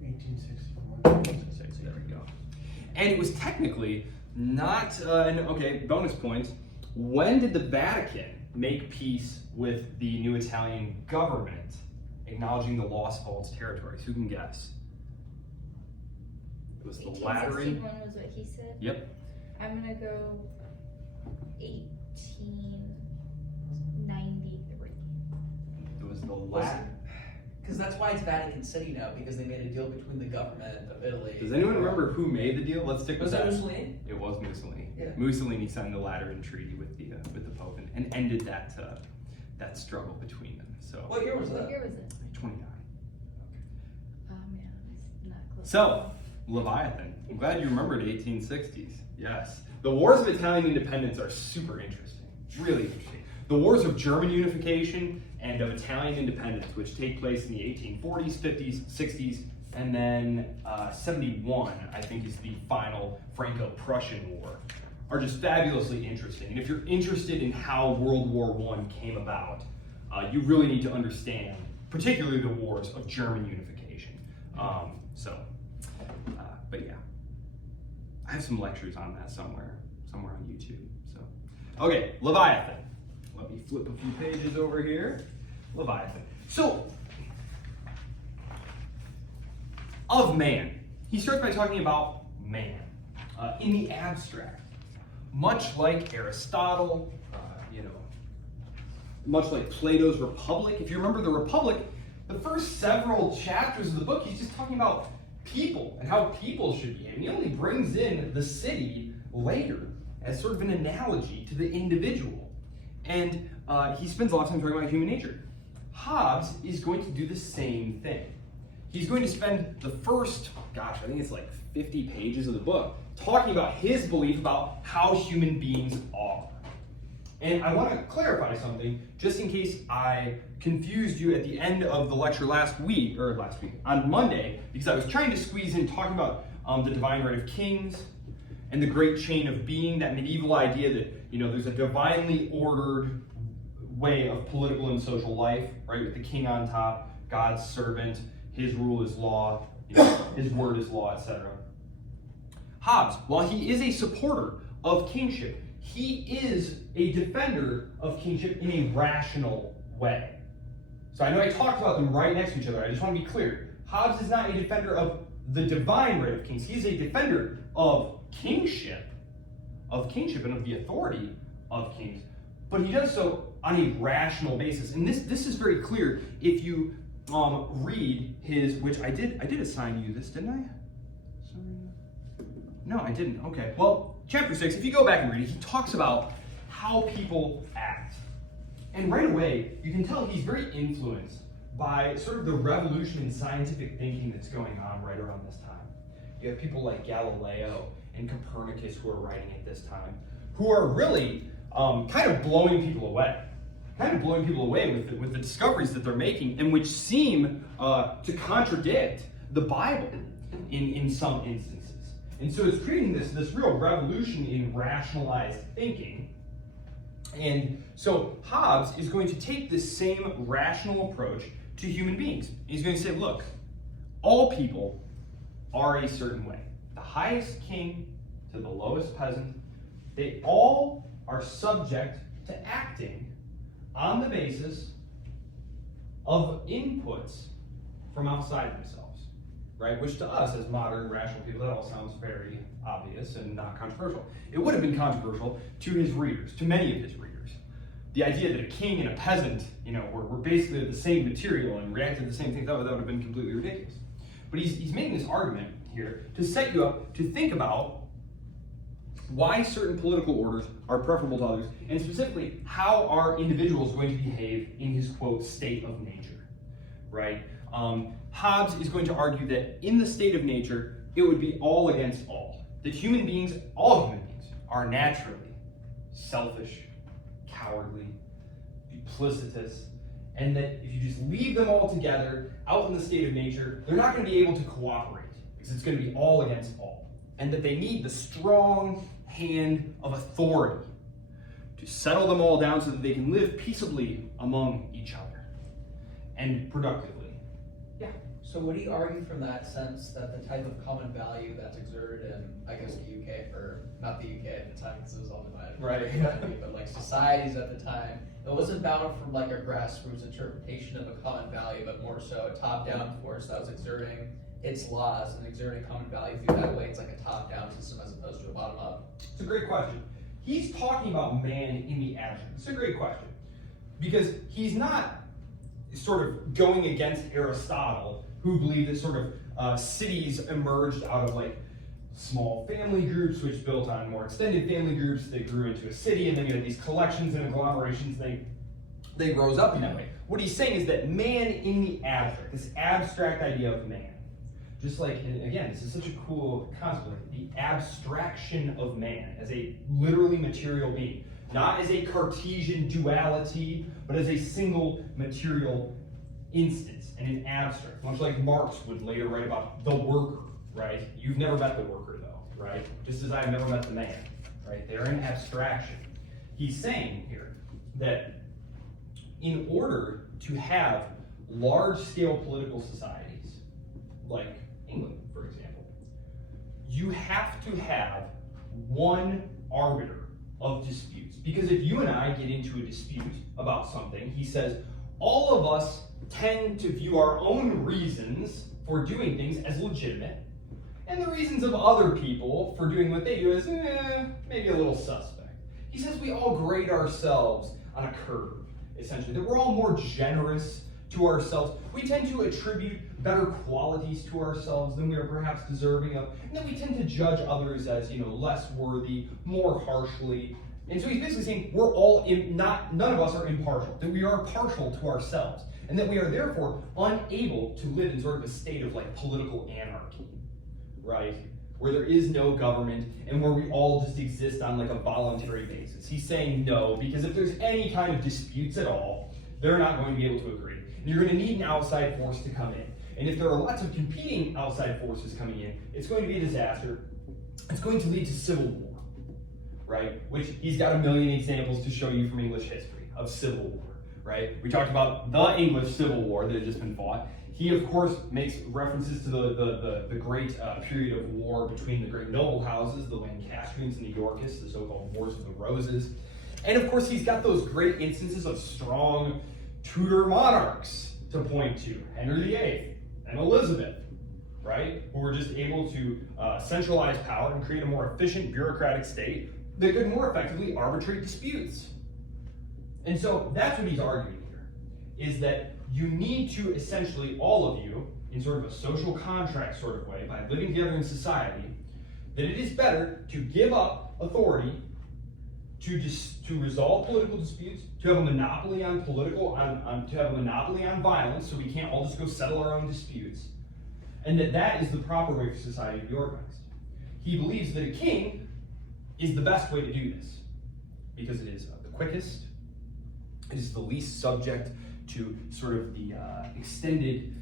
1861. There we go. And it was technically not, okay, bonus points. When did the Vatican make peace with the new Italian government, acknowledging the loss of all its territories? Who can guess? It was the Lateran. 1861 was what he said? Yep. I'm gonna go 1893. It was the Lateran. Because that's why it's Vatican City now, because they made a deal between the government of Italy. Does anyone remember who made the deal? Let's stick with Was that. it Mussolini? It was Mussolini. Yeah. Mussolini signed the Lateran Treaty with the Pope and ended that struggle between them. So. What year was What that? year was it? 29. Oh man, it's not close. So, Leviathan. I'm glad you remembered 1860s. Yes. The wars of Italian independence are super interesting. Really interesting. The wars of German unification and of Italian independence, which take place in the 1840s, 50s, 60s, and then 71, I think, is the final Franco-Prussian War, are just fabulously interesting. And if you're interested in how World War I came about, you really need to understand, particularly the wars of German unification. But yeah, I have some lectures on that somewhere on YouTube. So, okay, Leviathan. Let me flip a few pages over here. Leviathan. So, of man, he starts by talking about man in the abstract, much like Aristotle, much like Plato's Republic. If you remember the Republic, the first several chapters of the book, he's just talking about people and how people should behave. And he only brings in the city later as sort of an analogy to the individual. And he spends a lot of time talking about human nature. Hobbes is going to do the same thing. He's going to spend the first, I think it's like 50 pages of the book, talking about his belief about how human beings are. And I want to clarify something, just in case I confused you at the end of the lecture last week, on Monday, because I was trying to squeeze in talking about the divine right of kings and the great chain of being, that medieval idea that, there's a divinely ordered way of political and social life, right, with the king on top, God's servant, his rule is law, his word is law, etc. Hobbes, while he is a supporter of kingship, he is a defender of kingship in a rational way. So I know I talked about them right next to each other. I just want to be clear. Hobbes is not a defender of the divine right of kings. He's a defender of kingship and of the authority of kings. But he does so on a rational basis. And this is very clear if you read his, which I did assign you this, didn't I? Sorry. No, I didn't. Okay. Well, chapter 6, if you go back and read it, he talks about how people act. And right away, you can tell he's very influenced by sort of the revolution in scientific thinking that's going on right around this time. You have people like Galileo and Copernicus who are writing at this time, who are really kind of blowing people away with the discoveries that they're making, and which seem to contradict the Bible in some instances. And so it's creating this real revolution in rationalized thinking. And so Hobbes is going to take this same rational approach to human beings. He's going to say, look, all people are a certain way. The highest king to the lowest peasant, they all are subject to acting on the basis of inputs from outside themselves, right? Which to us, as modern rational people, that all sounds very obvious and not controversial. It would have been controversial to his readers, to many of his readers. The idea that a king and a peasant, were basically the same material and reacted to the same thing, that would have been completely ridiculous. But he's making this argument here to set you up to think about why certain political orders are preferable to others, and specifically, how are individuals going to behave in his, quote, state of nature, right? Hobbes is going to argue that in the state of nature, it would be all against all. That human beings, all human beings, are naturally selfish, cowardly, duplicitous, and that if you just leave them all together out in the state of nature, they're not going to be able to cooperate, because it's going to be all against all. And that they need the strong hand of authority to settle them all down so that they can live peaceably among each other and productively. Yeah. So would he argue from that sense that the type of common value that's exerted in, I guess, the UK, or not the UK at the time because it was all divided, Right. but like societies at the time, it wasn't bound from like a grassroots interpretation of a common value, but more so a top-down force that was exerting its laws and exerting common value through that way. It's like a top-down system as opposed to a bottom-up. It's a great question. He's talking about man in the abstract. It's a great question. Because he's not sort of going against Aristotle, who believed that sort of cities emerged out of like small family groups, which built on more extended family groups. They grew into a city, and then you had these collections and agglomerations. They rose up in that way. What he's saying is that man in the abstract, this abstract idea of man, just like, and again, this is such a cool concept, like the abstraction of man as a literally material being, not as a Cartesian duality, but as a single material instance and an abstract, much like Marx would later write about the worker, right? You've never met the worker though, right? Just as I've never met the man, right? They're an abstraction. He's saying here that in order to have large-scale political societies, like England, for example, you have to have one arbiter of disputes. Because if you and I get into a dispute about something, he says, all of us tend to view our own reasons for doing things as legitimate, and the reasons of other people for doing what they do as maybe a little suspect. He says we all grade ourselves on a curve, essentially, that we're all more generous to ourselves. We tend to attribute better qualities to ourselves than we are perhaps deserving of, and then we tend to judge others as, less worthy, more harshly. And so he's basically saying we're all none of us are impartial, that we are partial to ourselves, and that we are therefore unable to live in sort of a state of like political anarchy, right? Where there is no government and where we all just exist on like a voluntary basis. He's saying no, because if there's any kind of disputes at all, they're not going to be able to agree. And you're going to need an outside force to come in. And if there are lots of competing outside forces coming in, it's going to be a disaster. It's going to lead to civil war, right? Which he's got a million examples to show you from English history of civil war, right? We talked about the English Civil War that had just been fought. He, of course, makes references to the great period of war between the great noble houses, the Lancastrians and the Yorkists, the so-called Wars of the Roses. And, of course, he's got those great instances of strong Tudor monarchs to point to. Henry VIII and Elizabeth, right? Who were just able to centralize power and create a more efficient bureaucratic state that could more effectively arbitrate disputes. And so that's what he's arguing here, is that you need to essentially, all of you, in sort of a social contract sort of way, by living together in society, that it is better to give up authority to resolve political disputes, to have a monopoly on violence, so we can't all just go settle our own disputes, and that is the proper way for society to be organized. He believes that a king is the best way to do this, because it is the quickest, it is the least subject to sort of the extended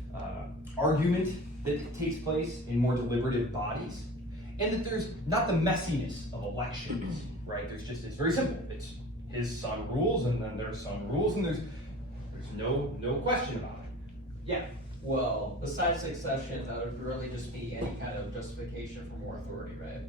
argument that takes place in more deliberative bodies, and that there's not the messiness of elections, right? It's very simple. It's his son rules, and then their son rules, and there's no question about it. Yeah. Well, besides succession, that would really just be any kind of justification for more authority, right?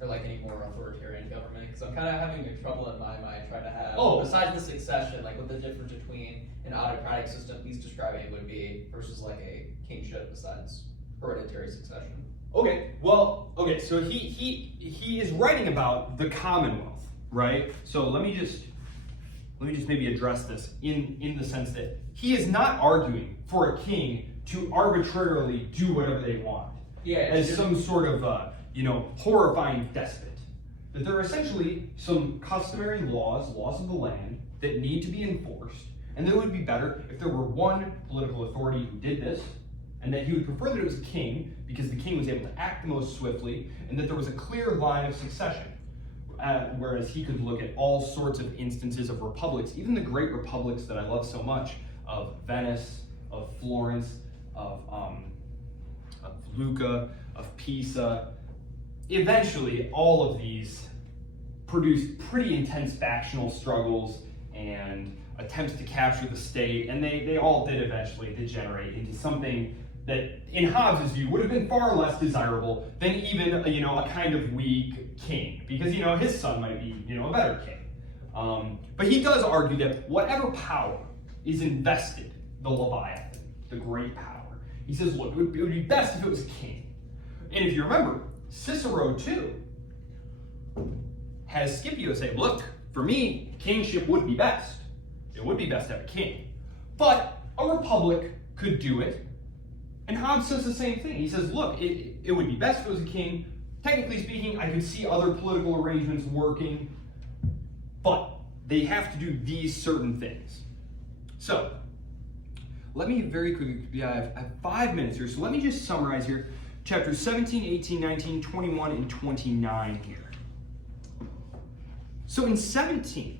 or like any more authoritarian government? Because I'm kind of having trouble in my mind trying to have, Oh. besides the succession, like what the difference between an autocratic system he's describing would be versus like a kingship besides hereditary succession. Okay, well, okay, so he is writing about the Commonwealth, right? So let me just maybe address this in the sense that he is not arguing for a king to arbitrarily do whatever they want. Yeah, As some sort of horrifying despot. That there are essentially some customary laws of the land that need to be enforced, and that it would be better if there were one political authority who did this, and that he would prefer that it was a king because the king was able to act the most swiftly, and that there was a clear line of succession. Whereas he could look at all sorts of instances of republics, even the great republics that I love so much, of Venice, of Florence, of Lucca, of Pisa. Eventually, all of these produced pretty intense factional struggles and attempts to capture the state, and they all did eventually degenerate into something that, in Hobbes' view, would have been far less desirable than even a kind of weak king, because his son might be a better king. But he does argue that whatever power is invested, the Leviathan, the great power, he says, look, it would be best if it was a king. And if you remember, Cicero too has Scipio say, look, for me, kingship would be best. It would be best to have a king. But a republic could do it. And Hobbes says the same thing. He says, look, it would be best if it was a king. Technically speaking, I could see other political arrangements working, but they have to do these certain things. So, let me very quickly, I have 5 minutes here, so let me just summarize here. Chapters 17, 18, 19, 21, and 29 here. So in 17,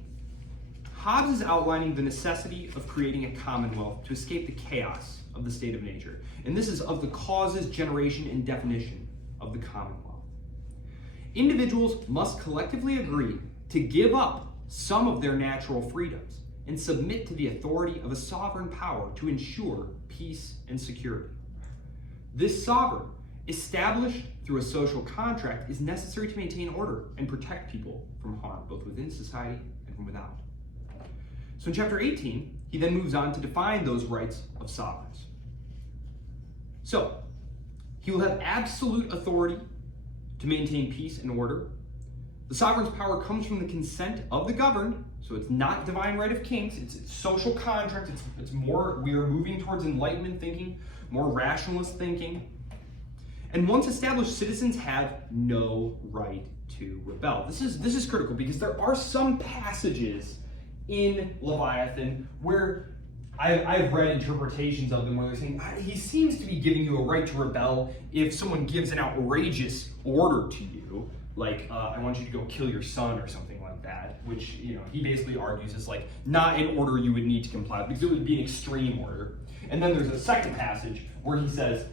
Hobbes is outlining the necessity of creating a commonwealth to escape the chaos of the state of nature. And this is of the causes, generation, and definition of the commonwealth. Individuals must collectively agree to give up some of their natural freedoms and submit to the authority of a sovereign power to ensure peace and security. This sovereign, established through a social contract, is necessary to maintain order and protect people from harm, both within society and from without. So in chapter 18, he then moves on to define those rights of sovereigns. So, he will have absolute authority to maintain peace and order. The sovereign's power comes from the consent of the governed, so it's not divine right of kings, it's social contract, it's more, we are moving towards Enlightenment thinking, more rationalist thinking. And once established, citizens have no right to rebel. This is critical because there are some passages in Leviathan where I've read interpretations of them where they're saying, he seems to be giving you a right to rebel if someone gives an outrageous order to you, like I want you to go kill your son or something like that, which he basically argues is like not an order you would need to comply with because it would be an extreme order. And then there's a second passage where he says,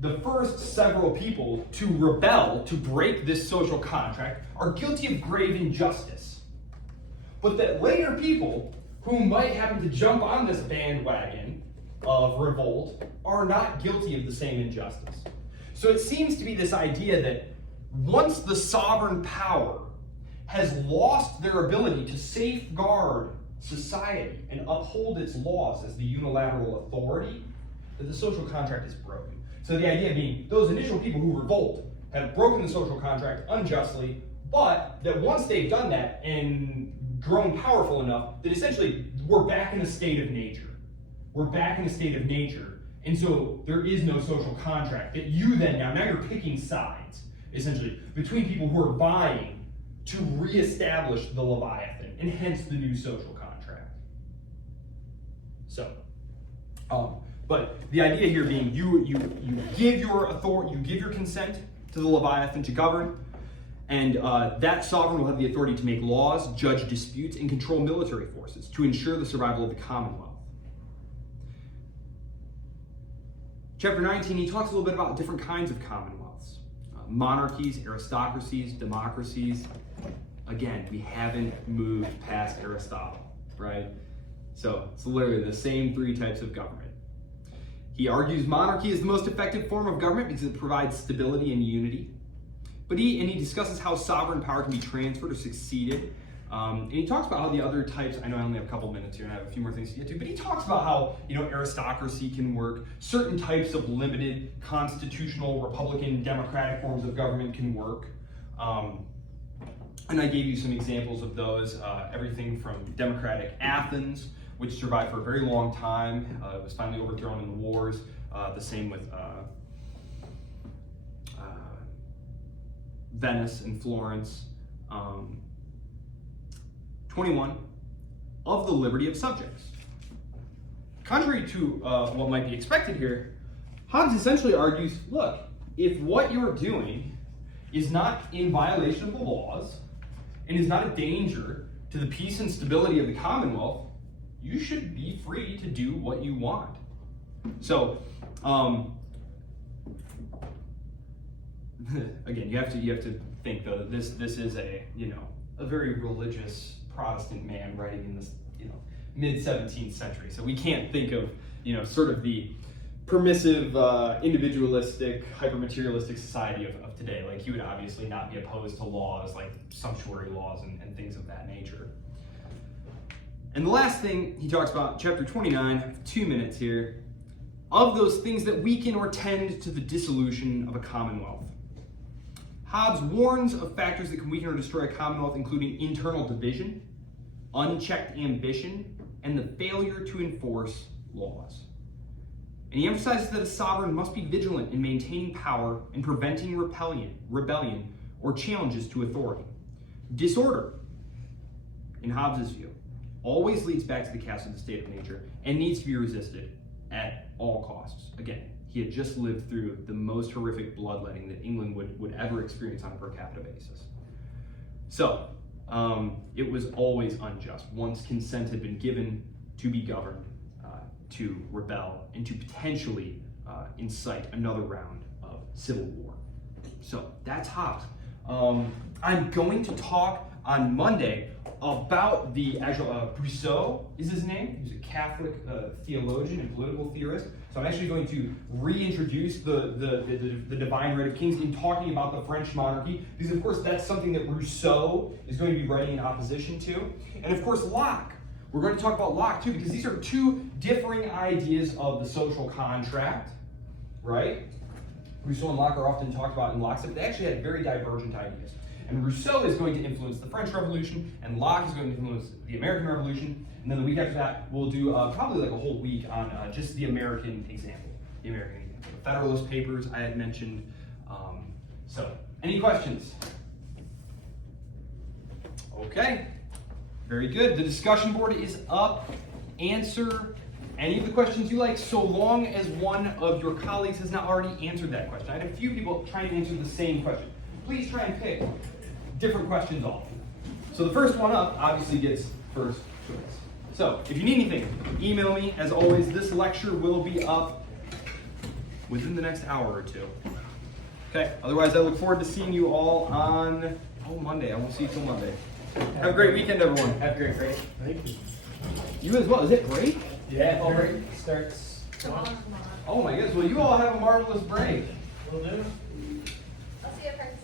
the first several people to rebel, to break this social contract, are guilty of grave injustice. But that later people who might happen to jump on this bandwagon of revolt are not guilty of the same injustice. So it seems to be this idea that once the sovereign power has lost their ability to safeguard society and uphold its laws as the unilateral authority, that the social contract is broken. So the idea being, those initial people who revolt have broken the social contract unjustly, but that once they've done that and grown powerful enough, that essentially we're back in a state of nature. We're back in a state of nature, and so there is no social contract. That you then, now you're picking sides, essentially, between people who are vying to reestablish the Leviathan, and hence the new social contract. So, but the idea here being you give your authority, you give your consent to the Leviathan to govern, and that sovereign will have the authority to make laws, judge disputes, and control military forces to ensure the survival of the Commonwealth. Chapter 19, he talks a little bit about different kinds of commonwealths. Monarchies, aristocracies, democracies. Again, we haven't moved past Aristotle, right? So it's literally the same 3 types of government. He argues monarchy is the most effective form of government because it provides stability and unity. But he discusses how sovereign power can be transferred or succeeded. And he talks about how the other types, I know I only have a couple minutes here and I have a few more things to get to, but he talks about how, aristocracy can work, certain types of limited constitutional, republican, democratic forms of government can work. And I gave you some examples of those, everything from democratic Athens, which survived for a very long time. It was finally overthrown in the wars. The same with Venice and Florence. 21, of the liberty of subjects. Contrary to what might be expected here, Hobbes essentially argues, look, if what you're doing is not in violation of the laws and is not a danger to the peace and stability of the Commonwealth, you should be free to do what you want. So, again, you have to think though that this is a very religious Protestant man writing in this mid 17th century. So we can't think of sort of the permissive, individualistic, hyper-materialistic society of today. Like, he would obviously not be opposed to laws like sumptuary laws and things of that nature. And the last thing he talks about, chapter 29, 2 minutes here, of those things that weaken or tend to the dissolution of a commonwealth. Hobbes warns of factors that can weaken or destroy a commonwealth, including internal division, unchecked ambition, and the failure to enforce laws. And he emphasizes that a sovereign must be vigilant in maintaining power and preventing rebellion, or challenges to authority. Disorder, in Hobbes' view, always leads back to the chaos of the state of nature and needs to be resisted at all costs. Again, he had just lived through the most horrific bloodletting that England would ever experience on a per capita basis. So, it was always unjust. Once consent had been given to be governed, to rebel, and to potentially incite another round of civil war. So, that's Hobbes. I'm going to talk on Monday about the actual, Rousseau is his name. He's a Catholic theologian and political theorist. So I'm actually going to reintroduce the divine right of kings in talking about the French monarchy, because of course that's something that Rousseau is going to be writing in opposition to. And of course Locke. We're going to talk about Locke too, because these are two differing ideas of the social contract, right? Rousseau and Locke are often talked about in lockstep. They actually had very divergent ideas. And Rousseau is going to influence the French Revolution, and Locke is going to influence the American Revolution. And then the week after that, we'll do probably like a whole week on just the American example. The Federalist Papers I had mentioned. So, any questions? Okay, very good. The discussion board is up. Answer any of the questions you like, so long as one of your colleagues has not already answered that question. I had a few people trying to answer the same question. Please try and pick different questions off. So the first one up obviously gets first choice. So if you need anything, email me. As always, this lecture will be up within the next hour or two. Okay, otherwise I look forward to seeing you all on Monday. I won't see you till Monday. Have a great weekend, everyone. Have a great break. Thank you. You as well. Is it break? Yeah, Fall break break starts. Oh my goodness. Well, you all have a marvelous break. Will do. I'll see you first.